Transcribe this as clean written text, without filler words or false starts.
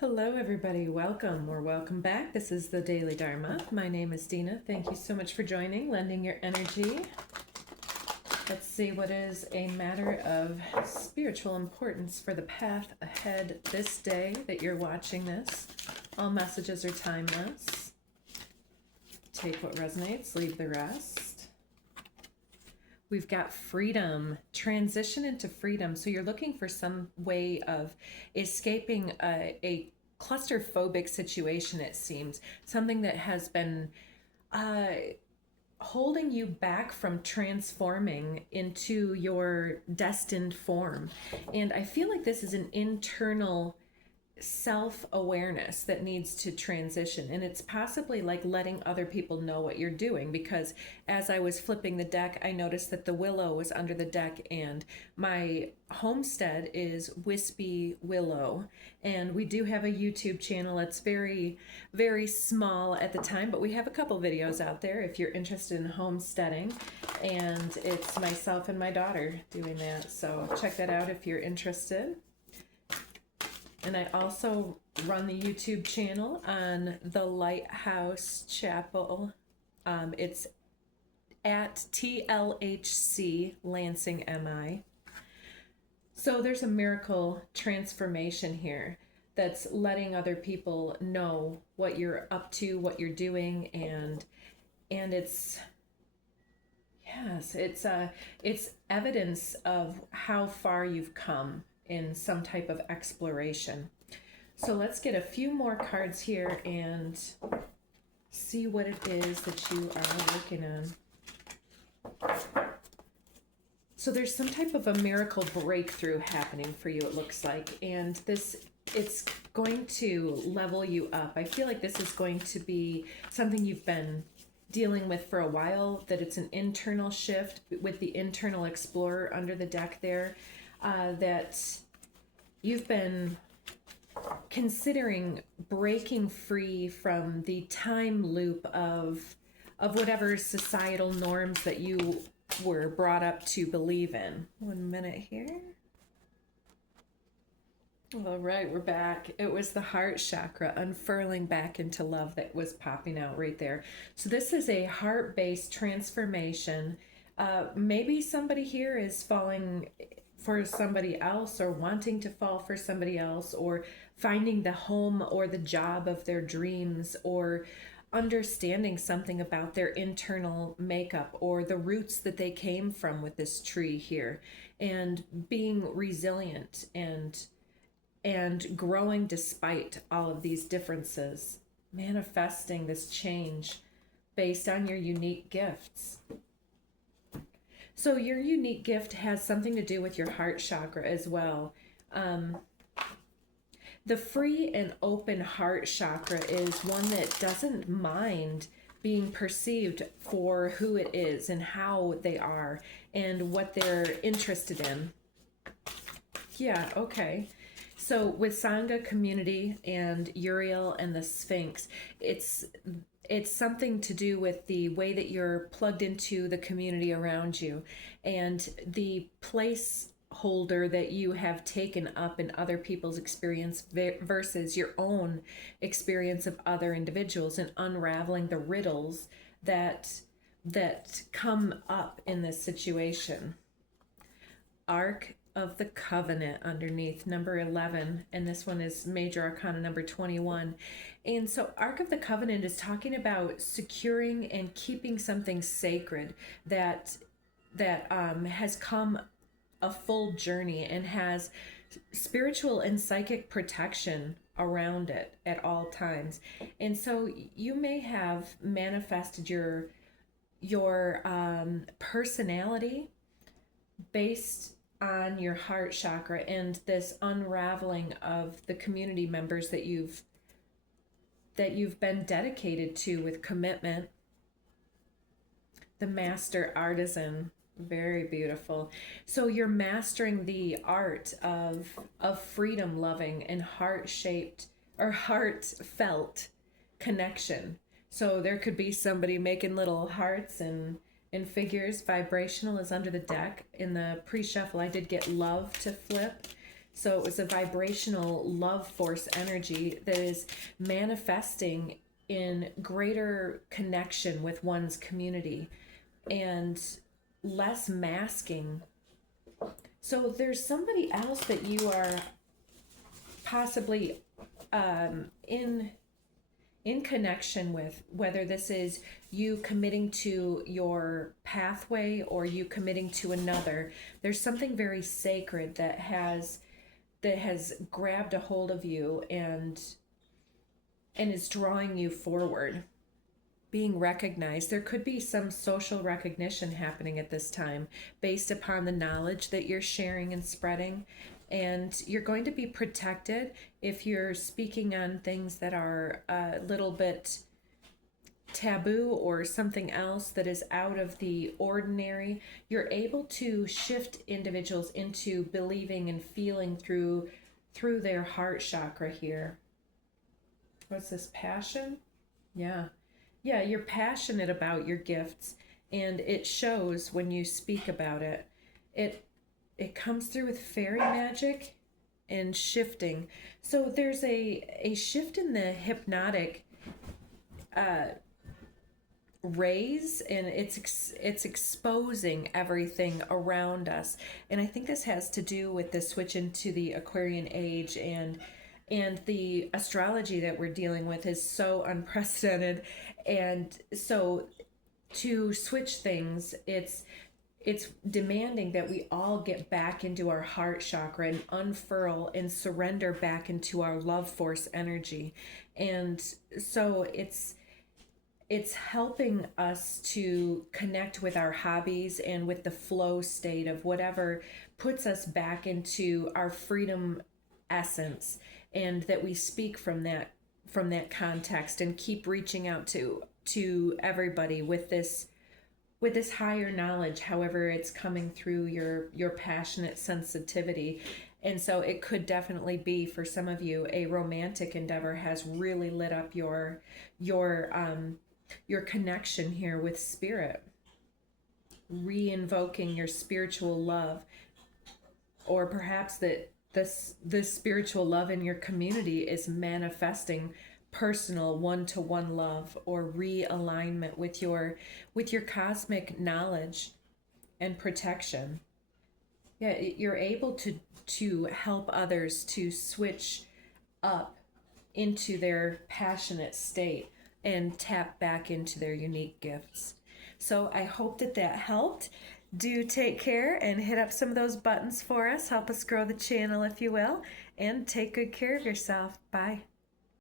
Hello, everybody. Welcome or welcome back. This is the Daily Dharma. My name is Dina. Thank you so much for joining, lending your energy. Let's see what is a matter of spiritual importance for the path ahead this day that you're watching this. All messages are timeless. Take what resonates, leave the rest. We've got freedom, transition into freedom. So you're looking for some way of escaping a claustrophobic situation, it seems. Something that has been holding you back from transforming into your destined form. And I feel like this is an internal self-awareness that needs to transition, and it's possibly like letting other people know what you're doing, because as I was flipping the deck, I noticed that the willow was under the deck, and my homestead is Wispy Willow, and we do have a YouTube channel. It's very, very small at the time, but we have a couple videos out there if you're interested in homesteading, and it's myself and my daughter doing that, so check that out if you're interested. And I also run the YouTube channel on the Lighthouse Chapel. It's at TLHC Lansing MI. So there's a miracle transformation here that's letting other people know what you're up to, what you're doing, and it's it's evidence of how far you've come in some type of exploration. So let's get a few more cards here and see what it is that you are working on. So there's some type of a miracle breakthrough happening for you, it looks like, and it's going to level you up. I feel like this is going to be something you've been dealing with for a while, that it's an internal shift with the internal explorer under the deck there. That you've been considering breaking free from the time loop of whatever societal norms that you were brought up to believe in. 1 minute here. All right, we're back. It was the heart chakra unfurling back into love that was popping out right there. So this is a heart-based transformation. Maybe somebody here is falling for somebody else, or wanting to fall for somebody else, or finding the home or the job of their dreams, or understanding something about their internal makeup or the roots that they came from with this tree here, and being resilient and growing despite all of these differences, manifesting this change based on your unique gifts. So your unique gift has something to do with your heart chakra as well. The free and open heart chakra is one that doesn't mind being perceived for who it is and how they are and what they're interested in. Yeah, okay. So with Sangha community and Uriel and the Sphinx, it's something to do with the way that you're plugged into the community around you, and the place holder that you have taken up in other people's experience versus your own experience of other individuals, and unraveling the riddles that come up in this situation. Ark of the Covenant underneath, number 11, and this one is Major Arcana number 21. And so Ark of the Covenant is talking about securing and keeping something sacred that has come a full journey and has spiritual and psychic protection around it at all times. And so you may have manifested your personality based on your heart chakra, and this unraveling of the community members that you've been dedicated to with commitment. The master artisan, very beautiful. So you're mastering the art of freedom loving and heart-shaped or heartfelt connection. So there could be somebody making little hearts and figures. Vibrational is under the deck. In the pre-shuffle, I did get love to flip. So it was a vibrational love force energy that is manifesting in greater connection with one's community and less masking. So there's somebody else that you are possibly in connection with, whether this is you committing to your pathway or you committing to another. There's something very sacred that has grabbed a hold of you and is drawing you forward, being recognized. There could be some social recognition happening at this time based upon the knowledge that you're sharing and spreading. And you're going to be protected if you're speaking on things that are a little bit taboo or something else that is out of the ordinary. You're able to shift individuals into believing and feeling through their heart chakra here. What's this? Passion? Yeah. Yeah, you're passionate about your gifts, and it shows when you speak about it. It comes through with fairy magic and shifting. So there's a shift in the hypnotic rays, and it's exposing everything around us. And I think this has to do with the switch into the Aquarian age, and the astrology that we're dealing with is so unprecedented. And so to switch things, it's demanding that we all get back into our heart chakra and unfurl and surrender back into our love force energy. And so it's helping us to connect with our hobbies and with the flow state of whatever puts us back into our freedom essence, and that we speak from that context and keep reaching out to everybody with this higher knowledge, however it's coming through your passionate sensitivity. And so it could definitely be, for some of you, a romantic endeavor has really lit up your connection here with spirit, re-invoking your spiritual love, or perhaps that this spiritual love in your community is manifesting personal one-to-one love or realignment with your cosmic knowledge and protection. Yeah, you're able to help others to switch up into their passionate state and tap back into their unique gifts. So I hope that helped. Do take care and hit up some of those buttons for us. Help us grow the channel, if you will, and take good care of yourself. Bye.